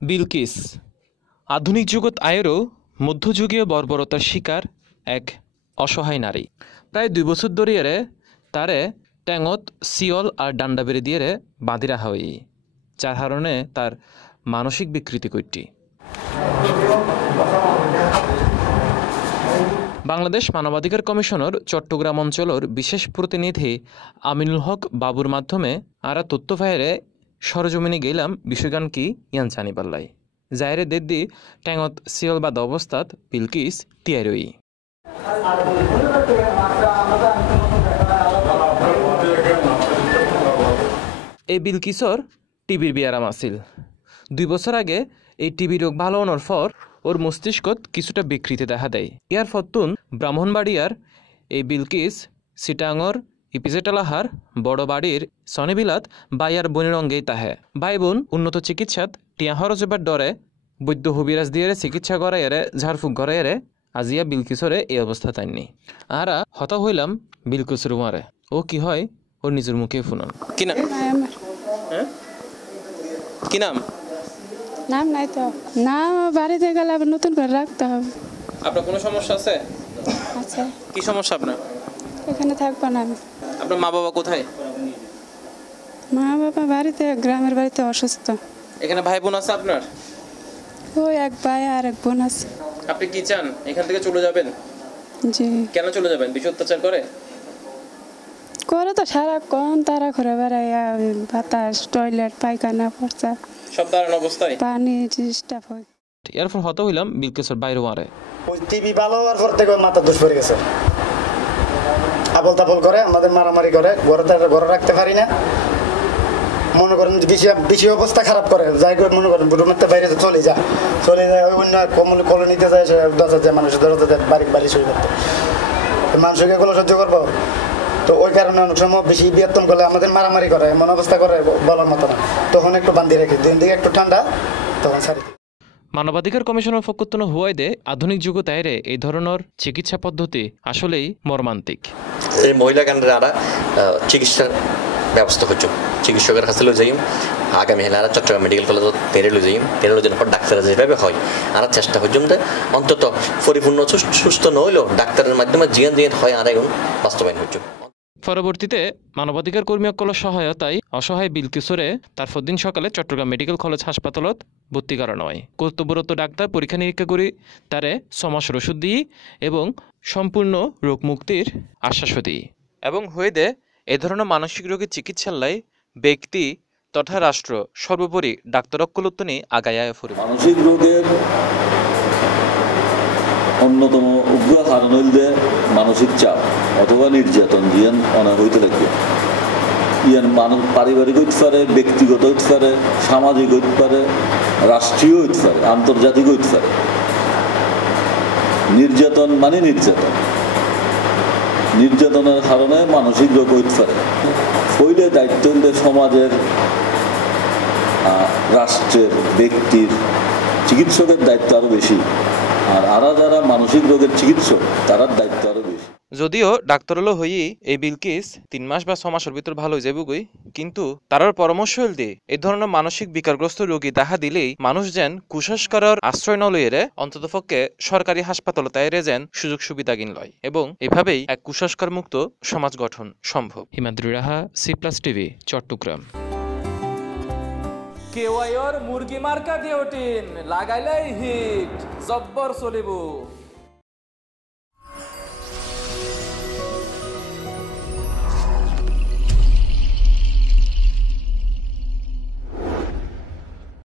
বিলকিস, আধুনিক জগৎ আয়েরও মধ্যযুগীয় বর্বরতার শিকার এক অসহায় নারী। প্রায় দুই বছর ধরিয়ে তারে ট্যাঙত সিয়ল আর ডান্ডা বেড়ে দিয়ে বাঁধি রাখা হই যার কারণে তার মানসিক বিকৃতি কইটি বাংলাদেশ মানবাধিকার কমিশনের চট্টগ্রাম অঞ্চলের বিশেষ প্রতিনিধি আমিনুল হক বাবুর মাধ্যমে আরা তথ্য ফায়ারে সরজমিনে গেলাম, বিষয়গান কি? ইয়ান জানি পাল্লাই। জায়রে দেদ্দি, ট্যাঙত সিয়ল বাদ অবস্থাত বিলকিস তিয়াই রই এই বিলকিসর টিবির বিয়ারাম আছিল। দুই বছর আগে এই টিবি রোগ ভালো হওয়ার পর ওর মস্তিষ্কত কিছুটা বিকৃতি দেখা দেয়। ইয়ার ফতুন ব্রাহ্মণবাড়িয়ার এই বিলকিস, সিটাঙর ইপিজেটালাহার বড় বাড়ির সনেবিলাত বাইয়ার বনির অঙ্গেই তাহে। ভাই বোন উন্নত চিকিৎসাত টিয়া হরজবার ডরে বৈদ্য হবিরাজ দিয়ে চিকিৎসা করাইয়ারে ঝাড়ফুক করাইয়ারে আজিয়া বিলকিসরে এই অবস্থা তাইনি আরা হতা হইলাম বিলকিসের উমারে ও কি হয় ওর নিজের মুখে শুনান কি না নাই আমার। হ্যাঁ? কি নাম? নাম নাই তো। না বাড়িতে গেলে আবার নতুন করে রাখতে হবে। আপনার কোনো সমস্যা আছে? আচ্ছা কি সমস্যা আপনার? এখানে থাকব না আমি। আপনার মা বাবা কোথায়? মা বাবা বাড়িতে গ্রামের বাড়িতে অসুস্থ। এখানে ভাই বোন আছে আপনার? ওই এক ভাই আর এক বোন আছে। আপনি কি চান? এখান থেকে চলে যাবেন? জি। কেন চলে যাবেন? বেশি অত্যাচার করে? করে তো সারাক্ষণ তারা ঘুরে বেড়ায় বাতাস টয়লেট পায়খানা পর্চা। সব দাঁড়ানো অবস্থায়? পানি ডিস্টার্ব হয়। এরপর হত হইলাম বিলকেশ্বর বাইরে ওয়ারে। ওই টিভি ভালো হওয়ার পর থেকে মাথা দোষ পড়ে গেছে। আবল তাবল করে, আমাদের মারামারি করে ঘরে ঘরে রাখতে পারি না। মনে করেন বেশি অবস্থা খারাপ করে, যাই করে মনে করেন রুমের বাইরে চলে যা চলে যায় অন্য কমল কলোনিতে যায়, সে দশ হাজার মানুষ দশ হাজার বাড়ি বাড়ি সই করতে মানুষকে এগুলো সহ্য করব? তো ওই কারণে অনেক সময় বেশি বিয়ত্তম করলে আমাদের মারামারি করে, এমন অবস্থা করে বলার মতো না। তখন একটু বান্ধি রাখি দিন দিকে একটু ঠান্ডা, তখন দিই। মানবাধিকার কমিশনের ফকুত্তন হুয়াই দে আধুনিক যুগ তাইরে এই ধরনের চিকিৎসা পদ্ধতি আসলেই মর্মান্তিক। এই মহিলা কেন্দ্রে আরা চিকিৎসা ব্যবস্থা করছ। চিকিৎসকের কাছে লো যাইম। আগামী হেলে আরা চট্টগ্রাম মেডিকেল কলেজত তেরে লো যাইম। তেরে লো পর ডাক্তারের যেভাবে হয়, আর চেষ্টা করছুম যে অন্তত পরিপূর্ণ সুস্থ- সুস্থ নইলেও ডাক্তারের মাধ্যমে জিয়ান জিয়ান হয়, আর এখন বাস্তবায়ন হচ্ছে পরবর্তীতে মানবাধিকার কর্মী কর্মীসকলের সহায়তায় অসহায় বিলকিশোরে তার দিন সকালে চট্টগ্রাম মেডিকেল কলেজ হাসপাতালত ভর্তি করানো হয়। কর্তব্যরত ডাক্তার পরীক্ষা নিরীক্ষা করে তারে সমাসের ওষুধ দিই এবং সম্পূর্ণ রোগ মুক্তির আশ্বাস দিই। এবং হয়ে দে এ ধরনের মানসিক রোগের চিকিৎসালয় ব্যক্তি তথা রাষ্ট্র সর্বোপরি ডাক্তারক্কলত্বনি আগায় ফুরবে মানসিক রোগের অন্যতম উগ্র কারণ হইলে মানসিক চাপ অথবা নির্যাতন জিয়ান অনেক হইতে থাকে ইয়ান মানুষ পারিবারিক হইতে পারে ব্যক্তিগত হইতে পারে সামাজিক হইতে পারে রাষ্ট্রীয় হইতে পারে আন্তর্জাতিক হইতে পারে নির্যাতন মানে নির্যাতন। নির্যাতনের কারণে মানসিক রোগ হইতে পারে হইলে দায়িত্ব হইলে সমাজের রাষ্ট্রের ব্যক্তির চিকিৎসকের দায়িত্ব আরও বেশি। আর আরা যারা মানসিক রোগের চিকিৎসক তারার দায়িত্ব আরও বেশি। যদিও ডাক্তার হলো হই এই বিলকিস তিন মাস বা ছ মাসের ভিতর ভালো হয়ে যাবে কিন্তু তারার পরামর্শ হল দিয়ে এই ধরনের মানসিক বিকারগ্রস্ত রোগী দেখা দিলেই মানুষ যেন কুসংস্কারের আশ্রয় ন লইয়েরে অন্ততপক্ষে সরকারি হাসপাতাল তাইরে যেন সুযোগ সুবিধা গিন লয়। এবং এভাবেই এক কুসংস্কার মুক্ত সমাজ গঠন সম্ভব। Himadri Raha C plus TV Chattogram. কেওয়াইর মুরগি মার্কা কেওটিন লাগাইলেই হিট জব্বর চলিব